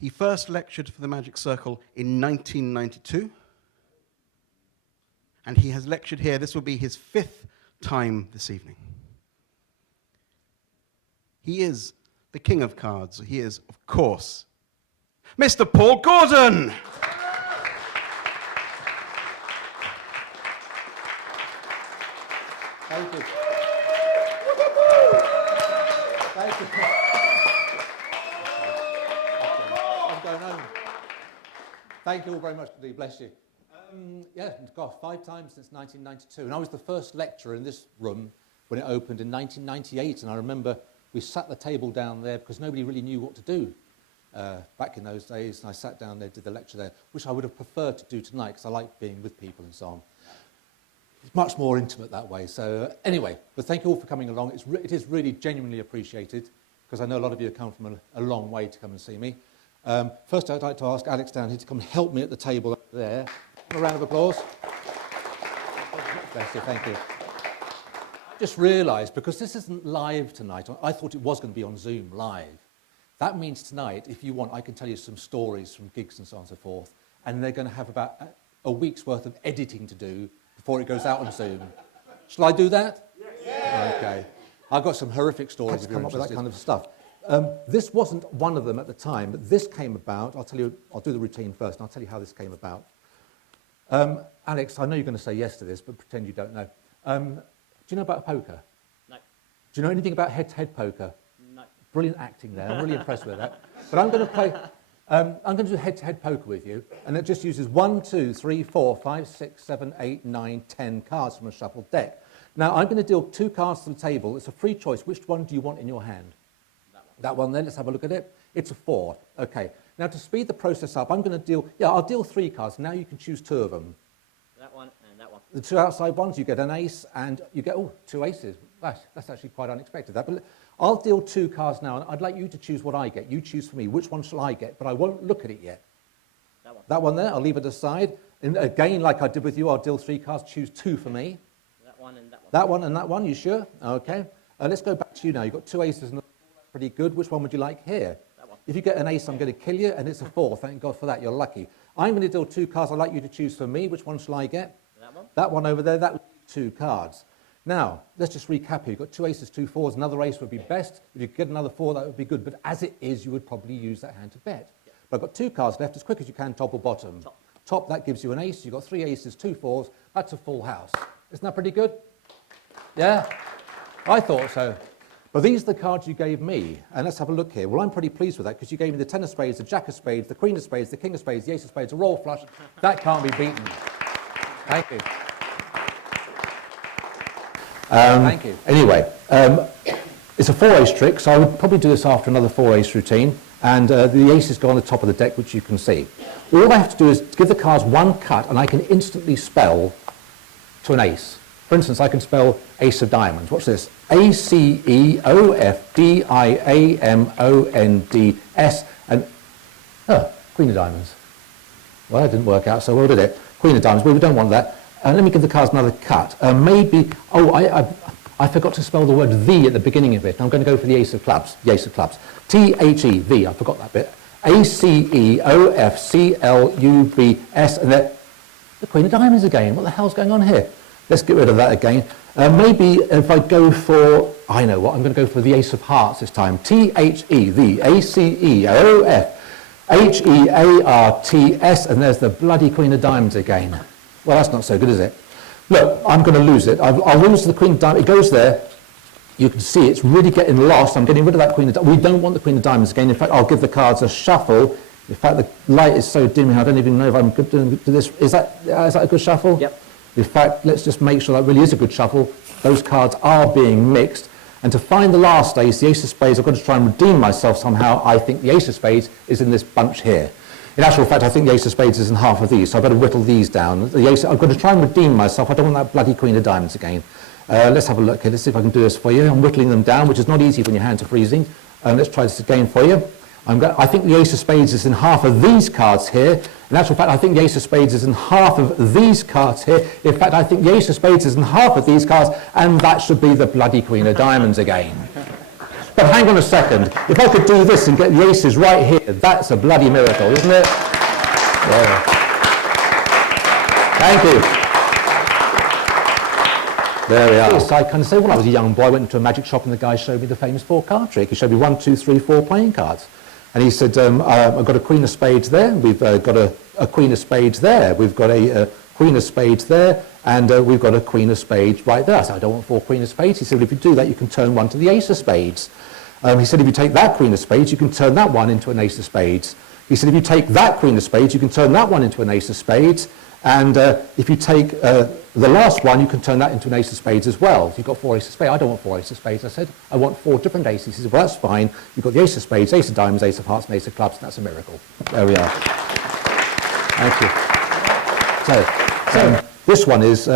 He first lectured for the Magic Circle in 1992, and he has lectured here. This will be his 5th time this evening. He is the king of cards. He is, of course, Mr. Paul Gordon. Thank you. Thank you. I'm going home. Thank you all very much indeed. Bless you. Yeah, gosh, 5 times since 1992. And I was the first lecturer in this room when it opened in 1998. And I remember we sat the table down there because nobody really knew what to do back in those days. And I sat down there, did the lecture there, which I would have preferred to do tonight because I like being with people and so on. It's much more intimate that way. So anyway, but thank you all for coming along. It is really genuinely appreciated because I know a lot of you have come from a long way to come and see me. First, I'd like to ask Alex down here to come and help me at the table up there. A round of applause. Bless you, thank you. I just realised, because this isn't live tonight, I thought it was going to be on Zoom live. That means tonight, if you want, I can tell you some stories from gigs and so on and so forth, and they're going to have about a week's worth of editing to do before it goes out on Zoom. Shall I do that? Yes. Okay. I've got some horrific stories if you're interested. Come up with that kind of stuff. This wasn't one of them at the time, but this came about. I'll do the routine first, and I'll tell you how this came about. Alex, I know you're going to say yes to this, but pretend you don't know. Do you know about poker? No. Do you know anything about head-to-head poker? No. Brilliant acting there. I'm really impressed with that. But I'm going to play. I'm going to do head-to-head poker with you, and it just uses 1, 2, 3, 4, 5, 6, 7, 8, 9, 10 cards from a shuffled deck. Now, I'm going to deal 2 cards to the table. It's a free choice. Which one do you want in your hand? That one there. Let's have a look at it. It's a 4. Okay. Now, to speed the process up, I'm going to deal. Yeah, I'll deal 3 cards. Now you can choose 2 of them. That one and that one. The 2 outside ones, you get an ace, and you get 2 aces. That's actually quite unexpected. That, but I'll deal 2 cards now, and I'd like you to choose what I get. You choose for me. Which one shall I get? But I won't look at it yet. That one. That one there. I'll leave it aside. And again, like I did with you, I'll deal 3 cards. Choose 2 for me. That one and that one. That one and that one. You sure? Okay. Let's go back to you now. You've got 2 aces and pretty good. Which one would you like here? That one. If you get an ace, I'm going to kill you, and it's a 4. Thank God for that. You're lucky. I'm going to deal 2 cards. I'd like you to choose for me. Which one shall I get? That one. That one over there. That would be 2 cards. Now, let's just recap here. You've got 2 aces, 2 4s. Another ace would be best. If you could get another 4, that would be good. But as it is, you would probably use that hand to bet. Yep. But I've got 2 cards left. As quick as you can, top or bottom. Top. Top, that gives you an ace. You've got 3 aces, 2 4s. That's a full house. Isn't that pretty good? Yeah? I thought so. But these are the cards you gave me. And let's have a look here. Well, I'm pretty pleased with that because you gave me the 10 of spades, the jack of spades, the queen of spades, the king of spades, the ace of spades, a royal flush. That can't be beaten. Thank you. Thank you. Anyway, it's a 4-ace trick, so I would probably do this after another 4-ace routine. And the aces go on the top of the deck, which you can see. All I have to do is give the cards 1 cut, and I can instantly spell to an ace. For instance, I can spell ace of diamonds. Watch this. ACEOFDIAMONDS. And, queen of diamonds. Well, that didn't work out so well, did it? Queen of diamonds, but we don't want that. Let me give the cards another cut. I forgot to spell the word V at the beginning of it. I'm going to go for the ace of clubs. The ace of clubs. T-H-E-V. I forgot that bit. ACEOFCLUBS. And then the queen of diamonds again. What the hell's going on here? Let's get rid of that again. Maybe if I go for, I know what, I'm going to go for the ace of hearts this time. THEVACEOFHEARTS. And there's the bloody queen of diamonds again. Well, that's not so good, is it? Look, I'm going to lose it. I'll lose the queen of diamonds. It goes there. You can see it's really getting lost. I'm getting rid of that queen of diamonds. We don't want the queen of diamonds again. In fact, I'll give the cards a shuffle. In fact, the light is so dim here, I don't even know if I'm good to do this. Is that a good shuffle? Yep. In fact, let's just make sure that really is a good shuffle. Those cards are being mixed. And to find the last ace, the ace of spades, I've got to try and redeem myself somehow. I think the ace of spades is in this bunch here. In actual fact, I think the ace of spades is in half of these, so I better whittle these down. I've got to try and redeem myself. I don't want that bloody queen of diamonds again. Let's have a look here. Let's see if I can do this for you. I'm whittling them down, which is not easy when your hands are freezing. Let's try this again for you. I think the ace of spades is in half of these cards here. In actual fact, I think the ace of spades is in half of these cards here. In fact, I think the ace of spades is in half of these cards, and that should be the bloody queen of diamonds again. But hang on a second. If I could do this and get the aces right here, that's a bloody miracle, isn't it? Yeah. Thank you. There we are. Yes, I can say when I was a young boy, I went into a magic shop and the guy showed me the famous 4-card trick. He showed me 1, 2, 3, 4 playing cards. And he said, I've got a queen of spades there, we've got a queen of spades there, we've got a queen of spades there, and we've got a queen of spades right there. I said, I don't want 4 queen of spades. He said, well, if you do that, you can turn one to the ace of spades. He said, if you take that queen of spades, you can turn that one into an ace of spades. He said, if you take that queen of spades, you can turn that one into an ace of spades. And if you take the last one, you can turn that into an ace of spades as well. If you've got 4 aces of spades, I don't want 4 aces of spades. I said, I want 4 different aces. He said, well, that's fine. You've got the ace of spades, ace of diamonds, ace of hearts, and ace of clubs, and that's a miracle. There we are. Thank you. So this one is,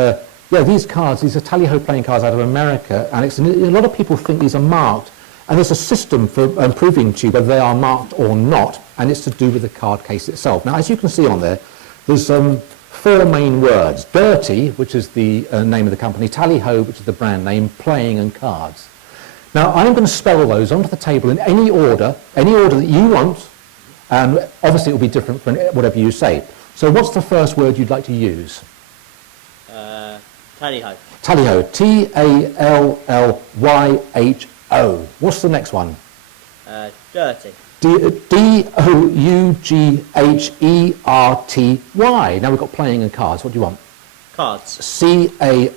these cards, these are tally-ho playing cards out of America, and a lot of people think these are marked, and there's a system for proving to you whether they are marked or not, and it's to do with the card case itself. Now, as you can see on there, there's 4 main words: Dirty, which is the name of the company, Tally-Ho, which is the brand name, Playing, and Cards. Now, I'm going to spell those onto the table in any order that you want, and obviously it will be different from whatever you say. So what's the first word you'd like to use? Tally-ho. Tally-Ho, T-A-L-L-Y-H-O. What's the next one? Dirty. D-O-U-G-H-E-R-T-Y. Now we've got playing and cards. What do you want? Cards. C-A-R-D-S,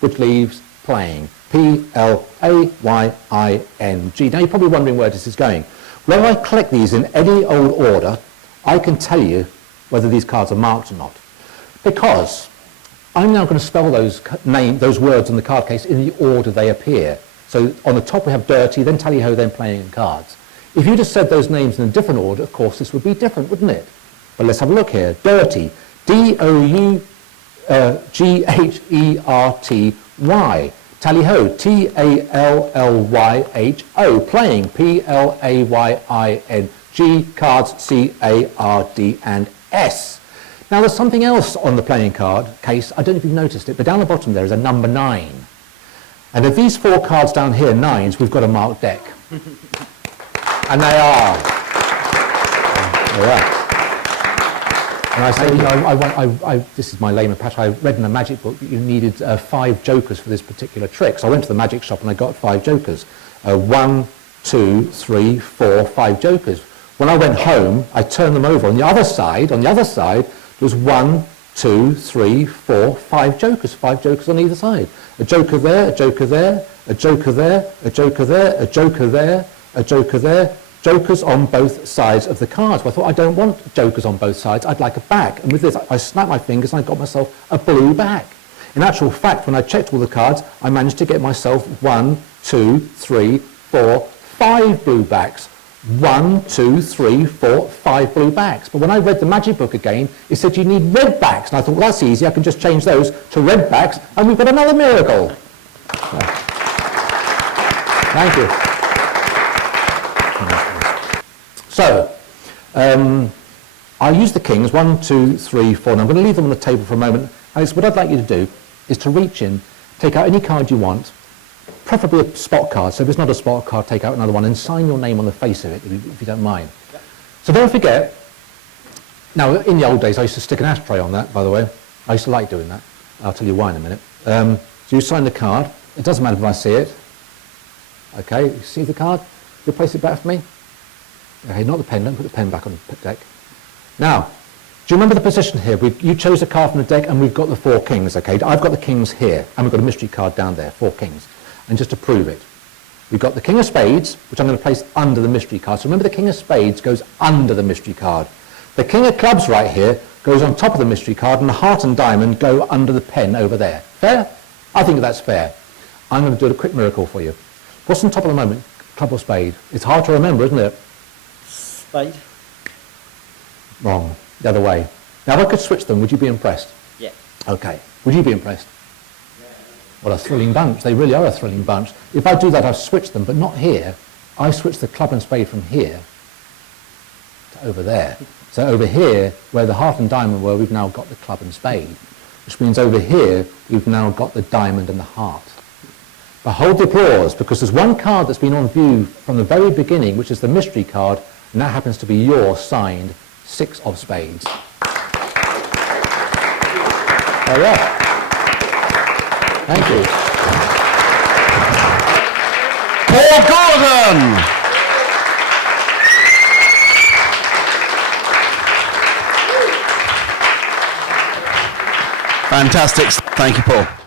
which leaves playing. P-L-A-Y-I-N-G. Now you're probably wondering where this is going. When I collect these in any old order, I can tell you whether these cards are marked or not. Because I'm now going to spell those words on the card case in the order they appear. So on the top we have Dirty, then Tally-Ho, then Playing and Cards. If you just said those names in a different order, of course this would be different, wouldn't it? But let's have a look here. Dirty, D-O-U-G-H-E-R-T-Y. Tally-Ho, T-A-L-L-Y-H-O. Playing, P-L-A-Y-I-N-G. Cards, C-A-R-D and S. Now there's something else on the playing card case. I don't know if you've noticed it, but down the bottom there is a number 9. And of these 4 cards down here, 9s, we've got a marked deck. And they are. They are. And I say, you know, this is my layman patch. I read in a magic book that you needed 5 jokers for this particular trick. So I went to the magic shop and I got 5 jokers. 1, 2, 3, 4, 5 jokers. When I went home, I turned them over. On the other side, there was 1, 2, 3, 4, 5 jokers. 5 jokers on either side. A joker there, a joker there, a joker there, a joker there, a joker there, a joker there. Jokers on both sides of the cards. Well, I thought, I don't want jokers on both sides. I'd like a back. And with this, I snapped my fingers and I got myself a blue back. In actual fact, when I checked all the cards, I managed to get myself 1, 2, 3, 4, 5 blue backs. 1, 2, 3, 4, 5 blue backs. But when I read the magic book again, it said you need red backs. And I thought, well, that's easy. I can just change those to red backs, and we've got another miracle. Thank you. So, I'll use the kings, 1, 2, 3, 4, and I'm going to leave them on the table for a moment. And what I'd like you to do is to reach in, take out any card you want, preferably a spot card. So if it's not a spot card, take out another one and sign your name on the face of it, if you don't mind. Yep. So don't forget, now in the old days I used to stick an ashtray on that, by the way. I used to like doing that. I'll tell you why in a minute. So you sign the card. It doesn't matter if I see it. Okay, you see the card? You'll place it back for me? Okay, not the pen. Don't put the pen back on the deck. Now, do you remember the position here? You chose a card from the deck and we've got the 4 kings, okay? I've got the kings here and we've got a mystery card down there, 4 kings. And just to prove it, we've got the king of spades, which I'm going to place under the mystery card. So remember, the king of spades goes under the mystery card. The king of clubs right here goes on top of the mystery card, and the heart and diamond go under the pen over there. Fair? I think that's fair. I'm going to do a quick miracle for you. What's on top at the moment? Club or spade? It's hard to remember, isn't it? Spade. Wrong. The other way. Now, if I could switch them, would you be impressed? Yeah. Okay. Would you be impressed? What a thrilling bunch. They really are a thrilling bunch. If I do that, I've switched them, but not here. I switched the club and spade from here to over there. So over here, where the heart and diamond were, we've now got the club and spade, which means over here, we've now got the diamond and the heart. But hold the applause, because there's one card that's been on view from the very beginning, which is the mystery card, and that happens to be your signed 6 of spades. There you are. Thank you. Paul Gordon! Fantastic. Thank you, Paul.